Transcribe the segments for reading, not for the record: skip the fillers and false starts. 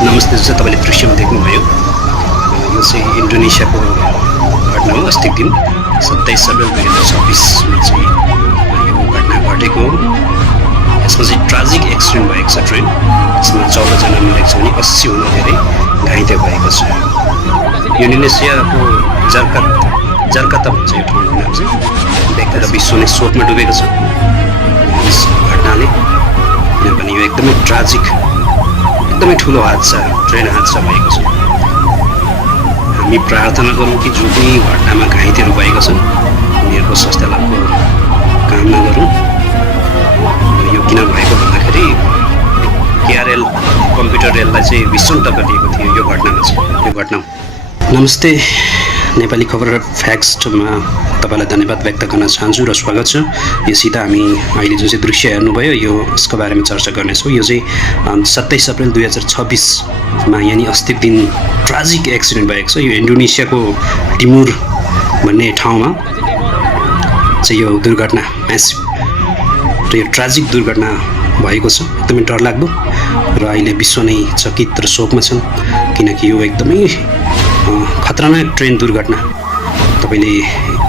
नमस्ते जस्तो तपाईँले दृश्यमा देख्नुभयो यो चाहिँ इन्डोनेसियाको घटना हो। अस्तिको दिन 27 अप्रिल 2026मा चाहिँ यो घटना घटेको हो। यसमा चाहिँ ट्राजिक एक्सिडेन्ट भएको छ ट्रेन। यसमा 14 जना मरेको छ भने 80 भन्दा धेरै घाइते भएको छ। इन्डोनेसियाको जार्काता भन्छ यो ठाउँको नाम चाहिँ। व्यक्ति र विश्व नै शोकमा डुबेको छ यस घटनाले, किनभने यो एकदमै ट्राजिक एकदमै ठुलो हादसा ट्रेन हादसा भएको छ। हामी प्रार्थना गरौँ कि जो पनि घटनामा घाइतेहरू भएका छन् उनीहरूको स्वास्थ्य लाभको कामना गरौँ। यो किन भएको भन्दाखेरि केआरएल कम्प्युटर रेललाई चाहिँ भीषण टक्कर दिएको थियो यो घटनामा चाहिँ। यो घटना नमस्ते नेपाली खबर फ्याक्समा तपाईँलाई धन्यवाद व्यक्त गर्न चाहन्छु र स्वागत छ। यो सिधा हामी अहिले जुन चाहिँ दृश्य हेर्नुभयो यसको बारेमा चर्चा गर्नेछौँ। यो चाहिँ 27 अप्रिल 2026मा यानि अस्तिको दिन ट्राजिक एक्सिडेन्ट भएको छ। यो इन्डोनेसियाको टिमुर भन्ने ठाउँमा चाहिँ यो दुर्घटना म्यासिभ र यो ट्राजिक दुर्घटना भएको छ। एकदमै डरलाग्दो र अहिले विश्व नै चकित र शोकमा छन्, किनकि यो एकदमै खतरनाक ट्रेन दुर्घटना तपाईँले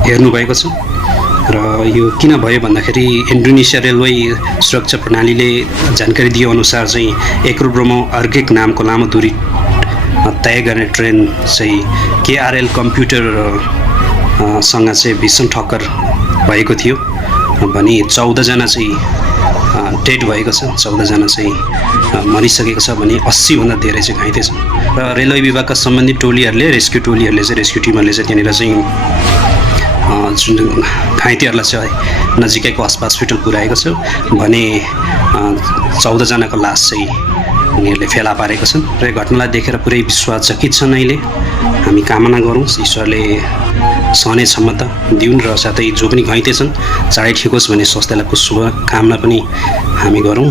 हेर्नुभएको छ। र यो किन भयो भन्दाखेरि इन्डोनेसिया रेलवे सुरक्षा प्रणालीले जानकारी दिएअनुसार चाहिँ एक्रब्रोमो अर्गेक नामको लामो दूरी तय गर्ने ट्रेन चाहिँ केआरएल कम्प्युटर सँग चाहिँ भीषण ठक्कर भएको थियो भने 14 जना चाहिँ डेड भएको छ, 14 जना चाहिँ मरिसकेको छ भने 80 भन्दा धेरै चाहिँ घाइते छ। र रेलवे विभागका सम्बन्धित टोलीहरूले रेस्क्यु टिमहरूले चाहिँ त्यहाँनिर चाहिँ जुन घाइतेहरूलाई चाहिँ नजिकैको हस्पिटल पुर्याएको छ भने 14 जनाको लास चाहिँ उनीहरूले फेला पारेको छन्। र यो घटनालाई देखेर पुरै विश्व चकित छन्। अहिले हामी कामना गरौँ ईश्वरले सहने क्षमता दिउन् र साथै जो पनि घाइते छन् चाँडै ठिक होस् भन्ने स्वास्थ्य लाभको शुभकामना पनि हामी गरौँ।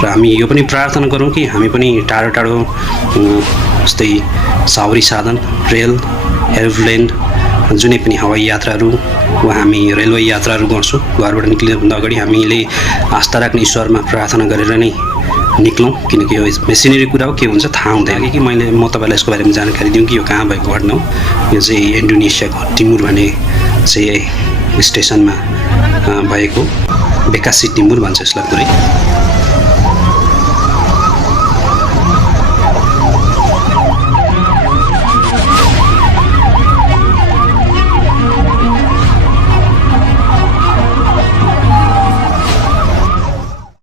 र हामी यो पनि प्रार्थना गरौँ कि हामी पनि टाढो टाढो जस्तै साउरी साधन रेल एरोप्लेन जुनै पनि हवाई यात्राहरू वा हामी रेलवे यात्राहरू गर्छौँ घरबाट निक्लिनुभन्दा अगाडि हामीले आस्था राख्ने ईश्वरमा प्रार्थना गरेर नै निक्लौँ, किनकि यो मेसिनरी कुरा हो, के हुन्छ थाहा हुँदैन कि म तपाईँलाई यसको बारेमा जानकारी दिउँ कि यो कहाँ भएको घटना हो। यो चाहिँ इन्डोनेसियाको टिमुर भन्ने चाहिँ स्टेसनमा भएको बेकासी टिमुर भन्छ यसलाई पुरै।